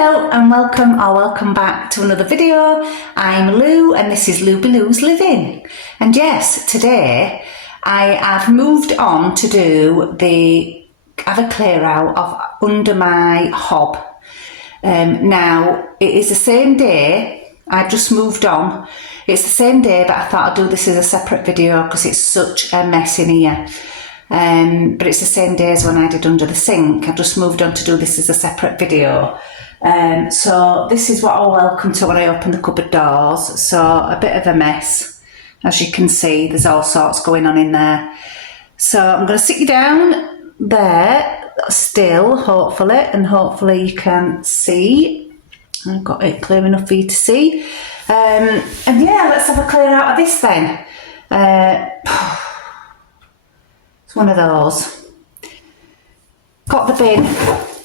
Hello and welcome back to another video. I'm Lou and this is Lou Lou's Living. And yes, today I have moved on to do have a clear out of under my hob. Now it is the same day, I've just moved on. It's the same day, but I thought I'd do this as a separate video because it's such a mess in here. But it's the same day as when I did under the sink. I've just moved on to do this as a separate video. So this is what I'll welcome to when I open the cupboard doors. So a bit of a mess. As you can see, there's all sorts going on in there. So I'm going to sit you down there still, hopefully, and hopefully you can see. I've got it clear enough for you to see. And yeah, let's have a clear out of this then. It's one of those. Got the bin,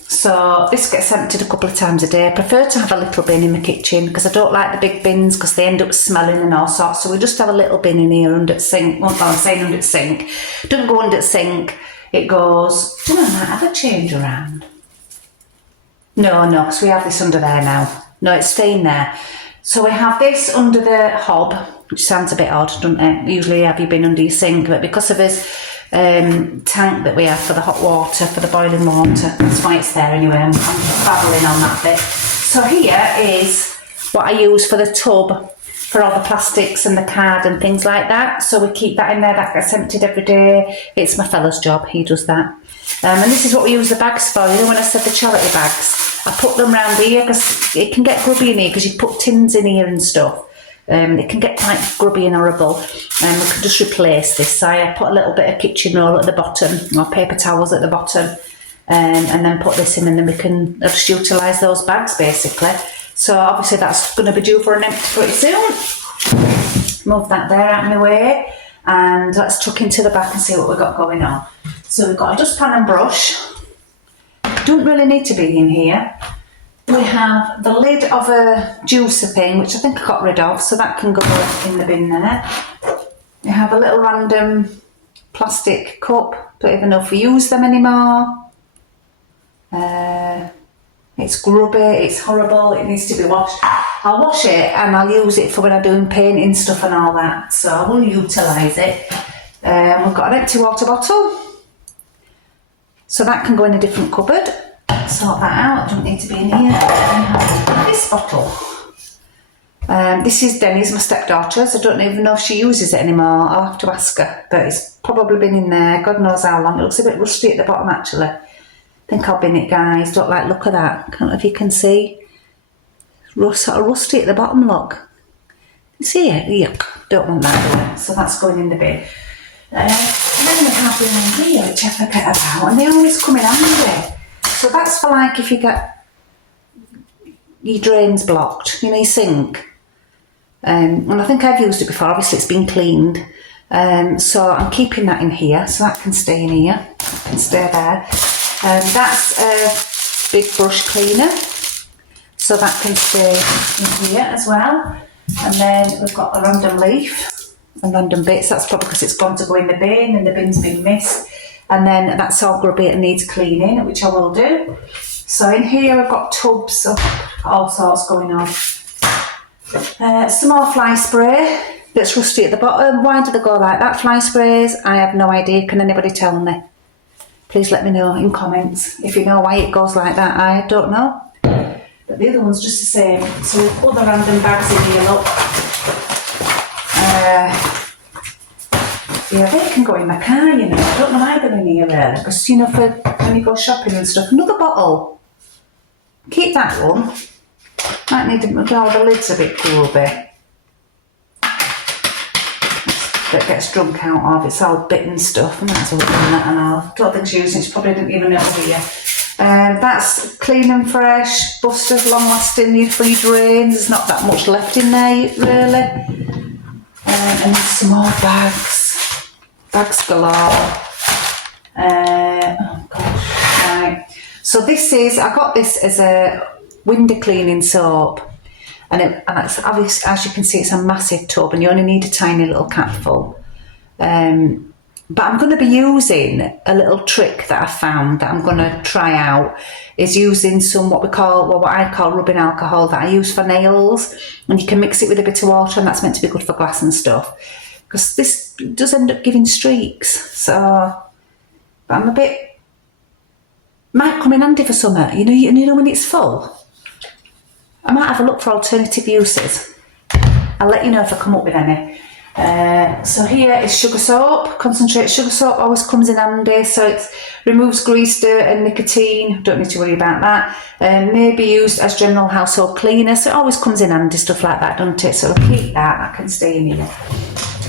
so this gets emptied a couple of times a day. I prefer to have a little bin in the kitchen because I don't like the big bins because they end up smelling and all sorts. So we just have a little bin in here under the sink. Well, I'm saying under the sink. It doesn't go under the sink. It goes, I might have a change around. No, because we have this under there now. No, it's staying there. So we have this under the hob, which sounds a bit odd, doesn't it? Usually you have your bin under your sink, but because of this tank that we have for the hot water, for the boiling water, that's why it's there anyway. I'm babbling on that bit. So here is what I use for the tub for all the plastics and the card and things like that. So we keep that in there. That gets emptied every day. It's my fella's job, he does that. And this is what we use the bags for. You know, when I said the charity bags, I put them round here because it can get grubby in here because you put tins in here and stuff. It can get quite grubby and horrible, and we can just replace this. So I put a little bit of kitchen roll at the bottom or paper towels at the bottom, and then put this in, and then we can just utilise those bags basically. So obviously that's going to be due for an empty pretty soon. Move that there out of my way, and let's tuck into the back and see what we've got going on. So we've got a dustpan and brush. Don't really need to be in here. We have the lid of a juicer thing, which I think I got rid of, so that can go in the bin there. We have a little random plastic cup. Don't even know if we use them anymore. It's grubby, it's horrible, it needs to be washed. I'll wash it and I'll use it for when I'm doing painting stuff and all that, so I will utilise it. We've got an empty water bottle, so that can go in a different cupboard. Sort that out, I don't need to be in here. This bottle. This is Denny's, my stepdaughter's. I don't even know if she uses it anymore. I'll have to ask her, but it's probably been in there God knows how long. It looks a bit rusty at the bottom actually. I think I'll bin it, guys. Don't like look at that. Can't know if you can see. Sort of rusty at the bottom, look. You see it? Yuck. Don't want that. So that's going in the bin. And then we have one here which I forget about, and they always come in handy. So that's for like if you get your drains blocked, you know, your sink. And I think I've used it before, obviously it's been cleaned. So I'm keeping that in here, so that can stay in here, that can stay there. That's a big brush cleaner, so that can stay in here as well. And then we've got a random leaf and random bits, that's probably because it's gone to go in the bin and the bin's been missed. And then that's all grubby and needs cleaning, which I will do. So in here I've got tubs of all sorts going on. Some more fly spray that's rusty at the bottom. Why do they go like that, fly sprays? I have no idea. Can anybody tell me? Please let me know in comments if you know why it goes like that. I don't know. But the other one's just the same. So we've put the random bags in here, look. Yeah, they can go in my car, you know. I don't know why they're in here really, because, you know, for when you go shopping and stuff. Another bottle. Keep that one. Might need to, oh, the lid's a bit grubby. That gets drunk out of. It's all bitten stuff. I might as well clean that and all. Don't think she's using it. She probably didn't even know here. That's clean and fresh. Busters, long lasting, need-free drains. There's not that much left in there, really. And some more bags. Bags galore. Oh gosh, right. So this is, I got this as a window cleaning soap, and it's obvious, as you can see, it's a massive tub, and you only need a tiny little capful. But I'm going to be using a little trick that I found that I'm going to try out, is using some what I call rubbing alcohol that I use for nails, and you can mix it with a bit of water, and that's meant to be good for glass and stuff, because this does end up giving streaks. So but I'm a bit, might come in handy for summer, you know when it's full. I might have a look for alternative uses. I'll let you know if I come up with any. So here is sugar soap, concentrated sugar soap, always comes in handy, so it removes grease, dirt and nicotine, don't need to worry about that. May be used as general household cleaner, so it always comes in handy, stuff like that, doesn't it? So I'll keep that can stay in here.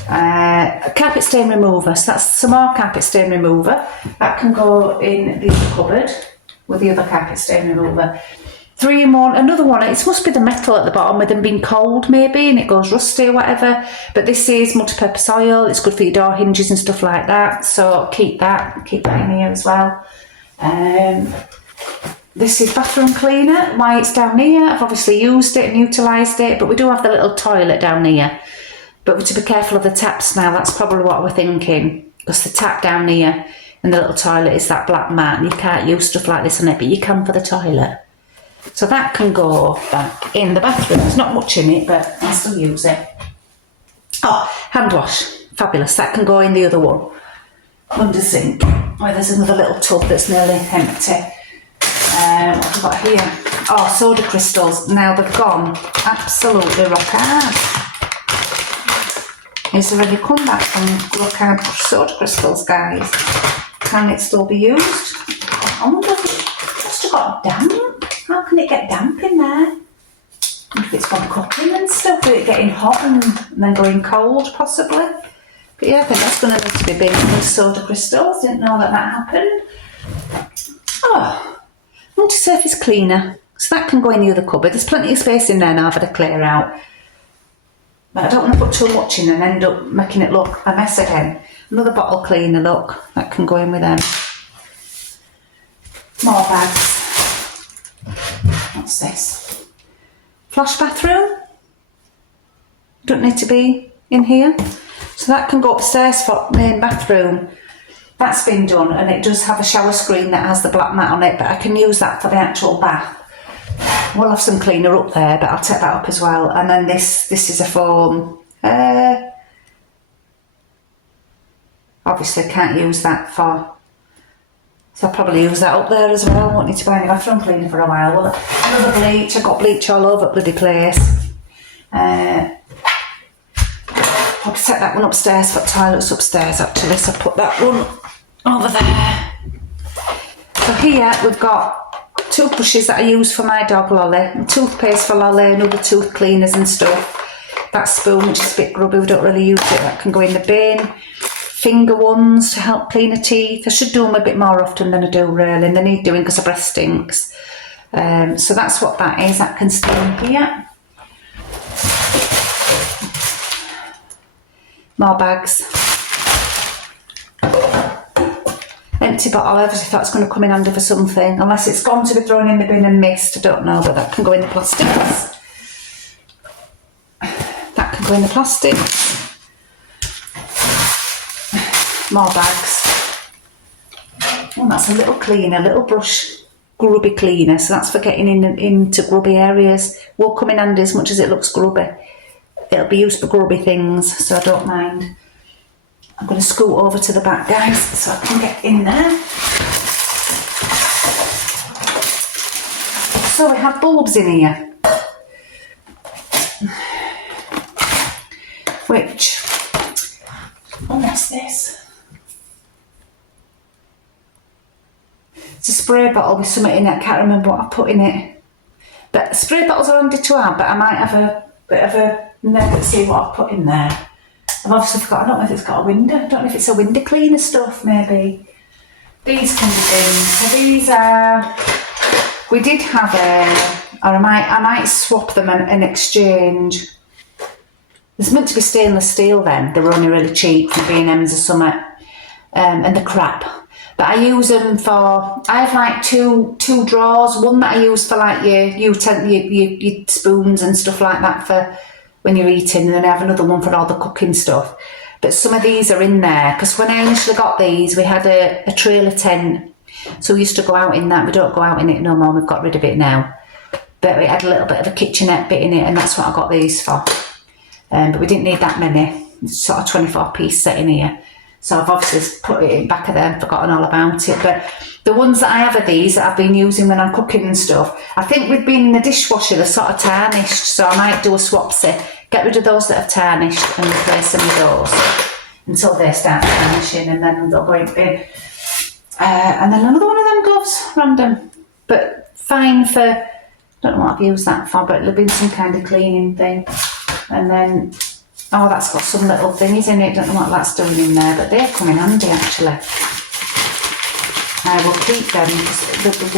Carpet stain remover, so that's some more carpet stain remover, that can go in the other cupboard with the other carpet stain remover. 3 in 1, another one, it must be the metal at the bottom with them being cold maybe, and it goes rusty or whatever, but this is multi-purpose oil, it's good for your door hinges and stuff like that, so keep that in here as well. This is bathroom cleaner, why it's down here, I've obviously used it and utilised it, but we do have the little toilet down here, but we're to be careful of the taps now, that's probably what we're thinking, because the tap down here and the little toilet is that black mat, and you can't use stuff like this on it, but you can for the toilet. So that can go back in the bathroom. There's not much in it, but I still use it. Oh, hand wash. Fabulous. That can go in the other one. Under sink. Where there's another little tub that's nearly empty. What have we got here? Oh, soda crystals. Now they've gone absolutely rock hard. Is there any comeback from rock hard soda crystals, guys? Can it still be used? I wonder if it must have got damp. How can it get damp in there? If it's gone cooking and stuff, with it getting hot and then going cold, possibly. But yeah, I think that's going to need to be binned with soda crystals. Didn't know that happened. Oh, multi-surface cleaner. So that can go in the other cupboard. There's plenty of space in there now for the clear out. But I don't want to put too much in and end up making it look a mess again. Another bottle cleaner, look. That can go in with them. More bags. What's this? Flush bathroom. Don't need to be in here. So that can go upstairs for main bathroom. That's been done, and it does have a shower screen that has the black mat on it, but I can use that for the actual bath. We'll have some cleaner up there, but I'll take that up as well. And then this is a foam. Obviously can't use that for, so I'll probably use that up there as well. I won't need to buy any bathroom cleaner for a while. Well, another bleach, I've got bleach all over the bloody place. I'll set that one upstairs for toilets upstairs actually, so put that one over there. So here we've got toothbrushes that I use for my dog Lolly, toothpaste for Lolly and other tooth cleaners and stuff. That spoon, which is a bit grubby, we don't really use it, that can go in the bin. Finger ones to help clean the teeth. I should do them a bit more often than I do really, and they need doing because the breath stinks. So that's what that is, that can stay in here. More bags. Empty bottle, I if that's going to come in handy for something, unless it's gone to be thrown in the bin and missed, I don't know, but that can go in the plastics. That can go in the plastics. More bags. Oh, that's a little cleaner, little brush grubby cleaner, so that's for getting into grubby areas. Won't come in handy as much as it looks grubby. It'll be used for grubby things, so I don't mind. I'm going to scoot over to the back, guys, so I can get in there. So we have bulbs in here, which, oh, what's this? It's a spray bottle with something in it. I can't remember what I put in it. But spray bottles are handy to have, but I might have a bit of a neg to see what I've put in there. I've obviously forgot, I don't know if it's got a window. I don't know if it's a window cleaner stuff, maybe. These can be things. So these are, we did have or I might swap them and exchange. There's meant to be stainless steel then. They were only really cheap from B&M's or something. And the crap. But I use them for, I have like two drawers. One that I use for like your spoons and stuff like that for when you're eating, and then I have another one for all the cooking stuff. but some of these are in there, because when I initially got these, we had a trailer tent, so we used to go out in that. We don't go out in it no more, we've got rid of it now, but we had a little bit of a kitchenette bit in it, and that's what I got these for. But we didn't need that many. It's sort of 24-piece set in here, so I've obviously put it in back of there and forgotten all about it. But the ones that I have are these that I've been using when I'm cooking and stuff. I think with being in the dishwasher, they're sort of tarnished, so I might do a swapsy, get rid of those that have tarnished and replace them with those until they start tarnishing, and then they'll go in the bin. And then another one of them gloves, random, but fine for, I don't know what I've used that for, but it'll have been some kind of cleaning thing. And then, oh, that's got some little thingies in it, don't know what that's doing in there, but they're coming handy actually. I will keep them.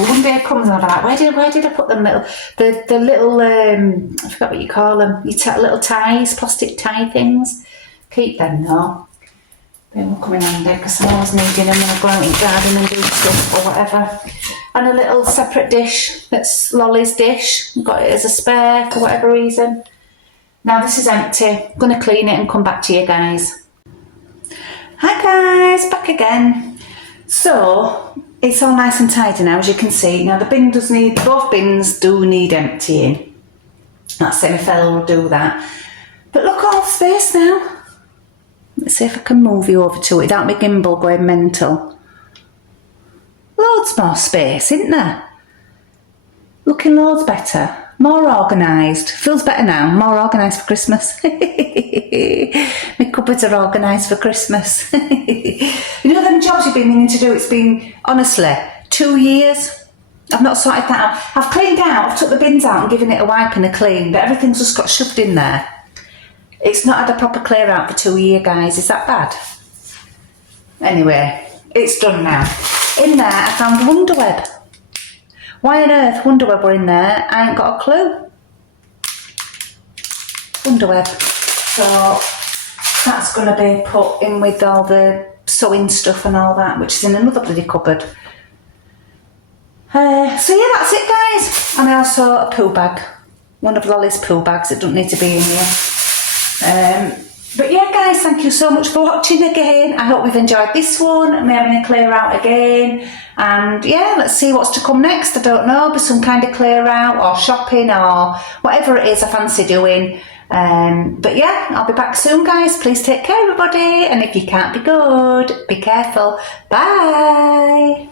One day comes and I'll be like, where did I put them the little, I forgot what you call them, little ties, plastic tie things. Keep them though. They will come in handy because I'm always needing them when I go out in the garden and do stuff or whatever. And a little separate dish, that's Lolly's dish. I've got it as a spare for whatever reason. Now this is empty. I'm going to clean it and come back to you guys. Hi guys, back again. So it's all nice and tidy now, as you can see. Now both bins do need emptying. That semi-fellow will do that. But look, all the space now. Let's see if I can move you over to it without my gimbal going mental. Loads more space, isn't there? Looking loads better. More organised. Feels better now. More organised for Christmas. My cupboards are organised for Christmas. You know them jobs you've been meaning to do? It's been, honestly, 2 years. I've not sorted that out. I've cleaned out, I've took the bins out and given it a wipe and a clean, but everything's just got shoved in there. It's not had a proper clear out for 2 years, guys. Is that bad? Anyway, it's done now. In there, I found Wonderweb. Why on earth Wonderweb were in there, I ain't got a clue. Wonderweb. So that's going to be put in with all the sewing stuff and all that, which is in another bloody cupboard. So yeah, that's it guys. And also a poo bag. One of Lolly's poo bags. It doesn't need to be in here. But yeah guys, thank you so much for watching again. I hope we've enjoyed this one. I'm having a clear out again. And yeah, let's see what's to come next. I don't know, but some kind of clear out or shopping or whatever it is I fancy doing. But yeah, I'll be back soon guys. Please take care everybody. And if you can't be good, be careful. Bye.